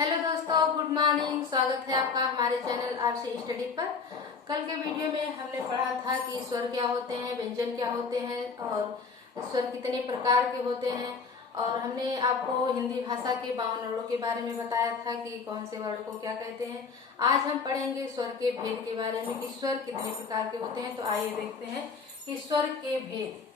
Hello दोस्तों, good morning. स्वागत है आपका हमारे चैनल आरसी स्टडी पर। कल के वीडियो में हमने पढ़ा था कि स्वर क्या होते हैं, व्यंजन क्या होते हैं और स्वर कितने प्रकार के होते हैं। और हमने आपको हिंदी भाषा के 52 वर्णों के बारे में बताया था कि कौन से वर्ण को क्या कहते हैं। आज हम पढ़ेंगे स्वर के भेद के बारे में कि स्वर कितने प्रकार के होते हैं। तो आइए देखते हैं कि स्वर के भेद।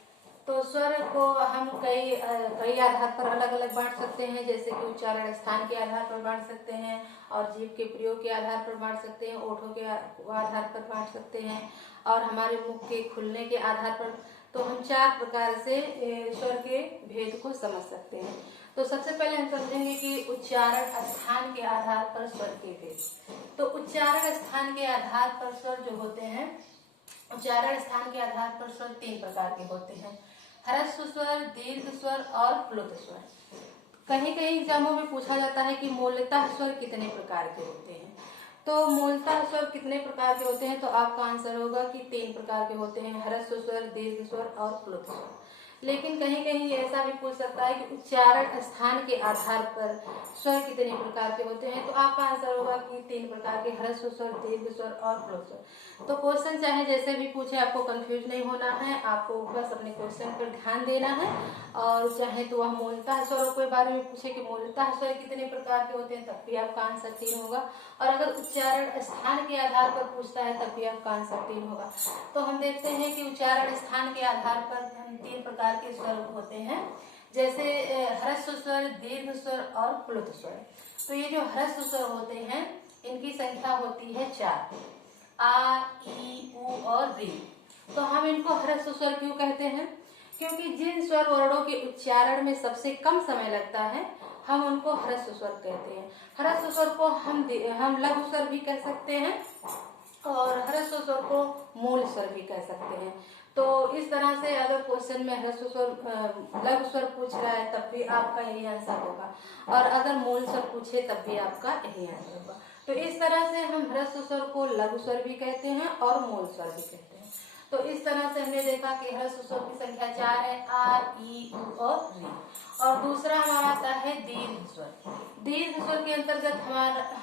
तो स्वर को हम कई आधार पर अलग अलग बांट सकते हैं, जैसे कि उच्चारण स्थान के आधार पर बांट सकते हैं और जीभ के प्रयोग के आधार पर बांट सकते हैं, ओठों के आधार पर बांट सकते हैं और हमारे मुख के खुलने के आधार पर। तो हम 4 प्रकार से स्वर के भेद को समझ सकते हैं। तो सबसे पहले हम समझेंगे कि उच्चारण स्थान के आधार पर स्वर के भेद। तो उच्चारण स्थान के आधार पर स्वर जो होते हैं, उच्चारण स्थान के आधार पर स्वर 3 प्रकार के होते हैं: ह्रस्व स्वर, दीर्घ स्वर और प्लुत स्वर। कहीं कहीं एग्जामों में पूछा जाता है कि मूलतः स्वर कितने प्रकार के होते हैं। तो मूलतः स्वर कितने प्रकार के होते हैं, तो आपका आंसर होगा कि 3 प्रकार के होते हैं: ह्रस्व स्वर, दीर्घ स्वर और प्लुत स्वर। लेकिन कहीं कहीं ऐसा भी पूछ सकता है कि उच्चारण स्थान के आधार पर स्वर कितने प्रकार के होते हैं। तो आपका आंसर होगा कि 3 प्रकार के: ह्रस्व स्वर, दीर्घ स्वर और प्लुत स्वर। तो क्वेश्चन चाहे जैसे भी पूछे, आपको कंफ्यूज नहीं होना है, आपको बस अपने क्वेश्चन पर ध्यान देना है। और चाहे तो वह मूलतः स्वरों के बारे में पूछे कि मूलतः स्वर कितने प्रकार के होते हैं, तब भी आपका आंसर 3 होगा। और अगर उच्चारण स्थान के आधार पर पूछता है तब भी आपका आंसर 3 होगा। तो हम देखते हैं कि उच्चारण स्थान के आधार पर हम 3 प्रकार के स्वर होते हैं, जैसे ह्रस्व स्वर, दीर्घ स्वर और प्लुत स्वर। तो ये जो ह्रस्व स्वर होते हैं, इनकी संख्या होती है 4: आ, ई, उ और री। तो हम इनको ह्रस्व स्वर क्यों कहते हैं? क्योंकि जिन स्वर वर्णों के उच्चारण में सबसे कम समय लगता है, हम उनको ह्रस्व स्वर कहते हैं। ह्रस्व स्वर को हम लघु स्वर भी कह सकते हैं और ह्रस्व स्वर को मूल स्वर भी कह सकते हैं। तो इस तरह से अगर क्वेश्चन में ह्रस्व स्वर, लघु स्वर पूछ रहा है तब भी आपका यही आंसर होगा, और अगर मूल स्वर पूछे तब भी आपका यही आंसर होगा। तो इस तरह से हम ह्रस्व स्वर को लघु स्वर भी कहते हैं और मूल स्वर भी कहते हैं। तो इस तरह से हमने देखा कि ह्रस्व स्वर की संख्या 4 है: आ, ई, उ और री। और दूसरा हमारा आता है दीर्घ स्वर। दीर्घ स्वर के अंतर्गत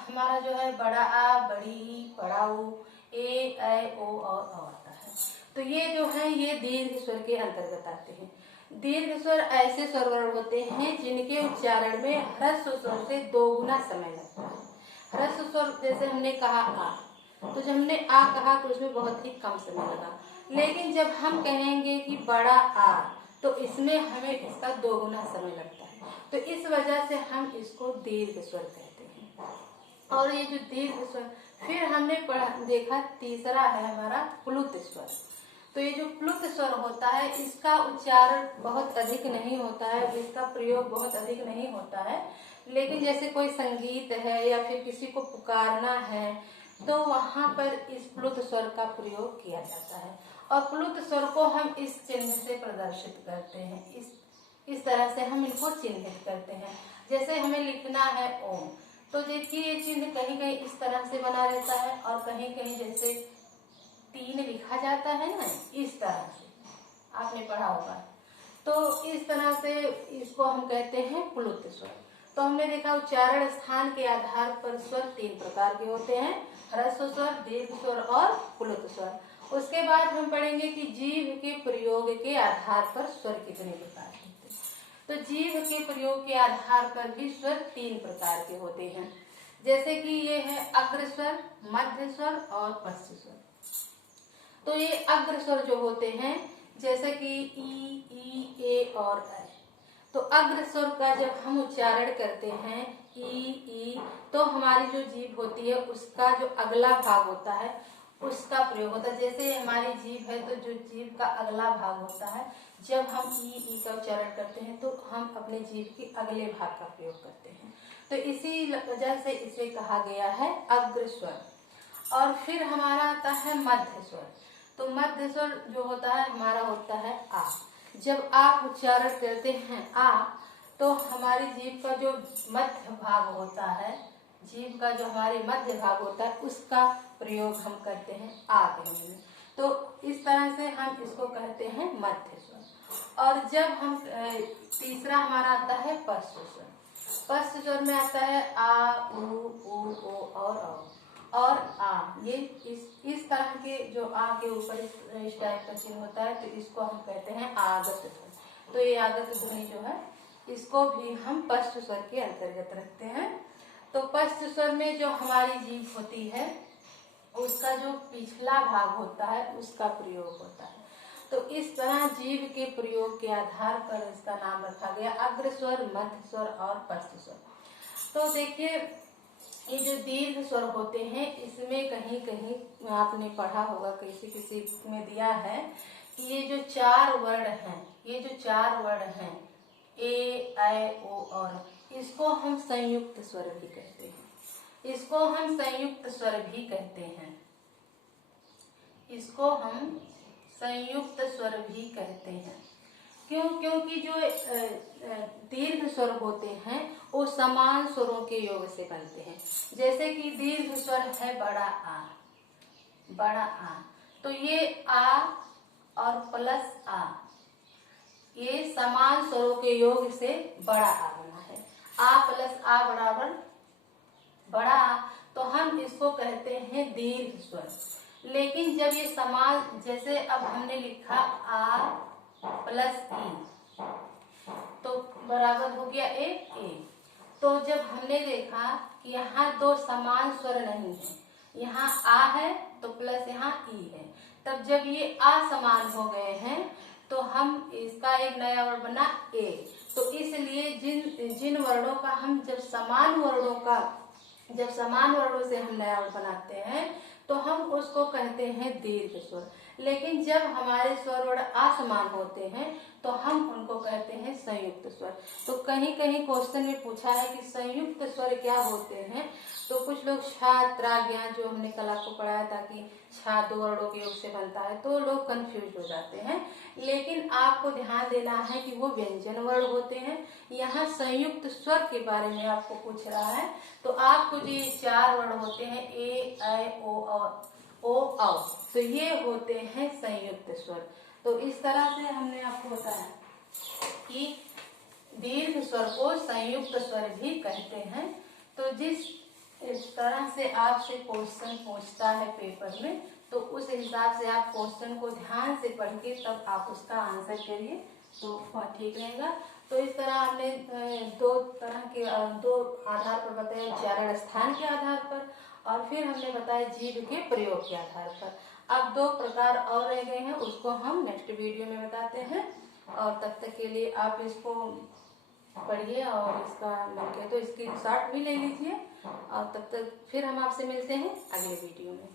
हमारा जो है बड़ा आ, बड़ी ई, बड़ा उ, ए, ऐ, ओ और अ आता है। तो ये जो है ये दीर्घ स्वर के अंतर्गत आते हैं। दीर्घ स्वर ऐसे स्वर वर्ण होते हैं जिनके उच्चारण में ह्रस्व स्वर से 2 गुना समय लगता है। ह्रस्व स्वर जैसे हमने कहा आ, तो जब हमने आ कहा तो उसमें बहुत ही कम समय लगा। लेकिन जब हम कहेंगे कि बड़ा आ, तो इसमें हमें इसका 2 गुना समय लगता है। तो इस वजह से हम इसको दीर्घ स्वर कहते हैं। और ये जो दीर्घ स्वर, फिर हमने देखा तीसरा है हमारा प्लुत स्वर। तो ये जो प्लुत स्वर होता है, इसका उच्चारण बहुत अधिक नहीं होता है, इसका प्रयोग बहुत अधिक नहीं होता है। लेकिन जैसे कोई संगीत है या फिर किसी को पुकारना है, तो वहां पर इस प्लुत स्वर का प्रयोग किया जाता है। और प्लुत स्वर को हम इस चिन्ह से प्रदर्शित करते हैं, इस तरह से हम इनको चिन्हित करते हैं। जैसे हमें लिखना है ओम, तो देखिए ये चिन्ह कहीं कहीं इस तरह से बना रहता है और कहीं कहीं जैसे 3 लिखा जाता है ना, इस तरह से आपने पढ़ा होगा। तो इस तरह से इसको हम कहते हैं प्लुत स्वर। तो हमने देखा उच्चारण स्थान के आधार पर स्वर 3 प्रकार के होते हैं: ह्रस्व स्वर, दीर्घ स्वर और प्लुत स्वर। उसके बाद हम पढ़ेंगे कि जीभ के प्रयोग के आधार पर स्वर कितने प्रकार के होते हैं। तो जीभ के प्रयोग के आधार पर भी स्वर 3 प्रकार के होते हैं, जैसे कि ये है अग्र स्वर, मध्य स्वर और पश्च स्वर। तो ये अग्र स्वर जो होते हैं, जैसे कि ई, ए और ऐ। तो अग्र स्वर का जब हम उच्चारण करते हैं ई, तो हमारी जो जीभ होती है उसका जो अगला भाग होता है उसका प्रयोग होता है। जैसे हमारी जीभ है तो जो जीभ का अगला भाग होता है, जब हम ई का उच्चारण करते हैं तो हम अपने जीभ के अगले भाग का प्रयोग करते हैं। तो इसी वजह से इसे कहा गया है अग्र स्वर। और फिर हमारा आता है मध्य स्वर। तो मध्य स्वर जो होता है हमारा होता है आ। जब आप उच्चारण करते हैं आ, तो हमारी जीभ का जो मध्य भाग होता है, जीभ का जो हमारे मध्य भाग होता है उसका प्रयोग हम करते हैं आ कहने में। तो इस तरह से हम इसको कहते हैं मध्य स्वर। और जब हम तीसरा हमारा आता है पश्च स्वर। स्पष्ट स्वर में आता है आ, उ, ओ और आ। ये इस तरह के जो आ के ऊपर इस टाइप का चिन्ह होता है, तो इसको हम कहते हैं आगत स्वर। तो ये आगत ध्वनि जो है, इसको भी हम स्पष्ट स्वर के अंतर्गत रखते हैं। तो स्पष्ट स्वर में जो हमारी जीभ होती है, उसका जो पिछला भाग होता है उसका प्रयोग होता है। तो इस तरह जीभ के प्रयोग के आधार पर इसका नाम रखा गया अग्र स्वर, मध्य स्वर और स्पष्ट स्वर। तो देखिए, ये जो दीर्घ स्वर होते हैं, इसमें कहीं कहीं आपने पढ़ा होगा, किसी किसी में दिया है कि ये जो चार वर्ण हैं, ए, ऐ, ओ और, इसको हम संयुक्त स्वर भी कहते हैं। इसको हम संयुक्त स्वर भी कहते हैं। क्यों? क्योंकि जो दीर्घ स्वर होते हैं वो समान स्वरों के योग से बनते हैं। जैसे कि दीर्घ स्वर है बड़ा आ, तो ये आ और प्लस आ, ये समान स्वरों के योग से बड़ा आ बना है। आ प्लस आ बराबर बड़ा आ, तो हम इसको कहते हैं दीर्घ स्वर। लेकिन जब ये समान, जैसे अब हमने लिखा आ प्लस ई, तो बराबर हो गया ए। तो जब हमने देखा कि यहाँ दो समान स्वर नहीं है, यहाँ आ है तो प्लस यहाँ ई है, तब जब ये असमान हो गए हैं तो हम इसका एक नया वर्ण बना ए। तो इसलिए जिन वर्णों का हम जब समान वर्णों से हम नया वर्ण बनाते हैं तो हम उसको कहते हैं दीर्घ स्वर। लेकिन जब हमारे स्वर वर्ण असमान होते हैं तो हम उनको कहते हैं संयुक्त स्वर। तो कहीं कहीं क्वेश्चन में पूछा है कि संयुक्त स्वर क्या होते हैं, तो कुछ लोग छा, त्रा, ज्ञा, जो हमने कल आपको पढ़ाया था कि छा दो वर्णों के योग से बनता है, तो लोग कंफ्यूज हो जाते हैं। लेकिन आपको ध्यान देना है कि वो व्यंजन वर्ण होते हैं। यहाँ संयुक्त स्वर के बारे में आपको पूछ रहा है, तो आपको जो ये चार वर्ण होते हैं ए, ऐ, ओ और ओ, औ, तो ये होते हैं संयुक्त स्वर। तो इस तरह से हमने आपको बताया कि दीर्घ स्वर को संयुक्त स्वर भी कहते हैं। तो इस तरह से आपसे क्वेश्चन पूछता है पेपर में, तो उस हिसाब से आप क्वेश्चन को ध्यान से पढ़ के तब आप उसका आंसर करिए, तो ठीक रहेगा। तो इस तरह हमने दो आधार पर बताया, उच्चारण स्थान के आधार पर, और फिर हमने बताया जीभ के प्रयोग के आधार पर। अब दो प्रकार और रह गए हैं, उसको हम नेक्स्ट वीडियो में बताते हैं। और तब तक के लिए आप इसको पढ़िए और इसका लिखे तो स्क्रीनशॉट भी ले लीजिए। और तब तक फिर हम आपसे मिलते हैं अगले वीडियो में।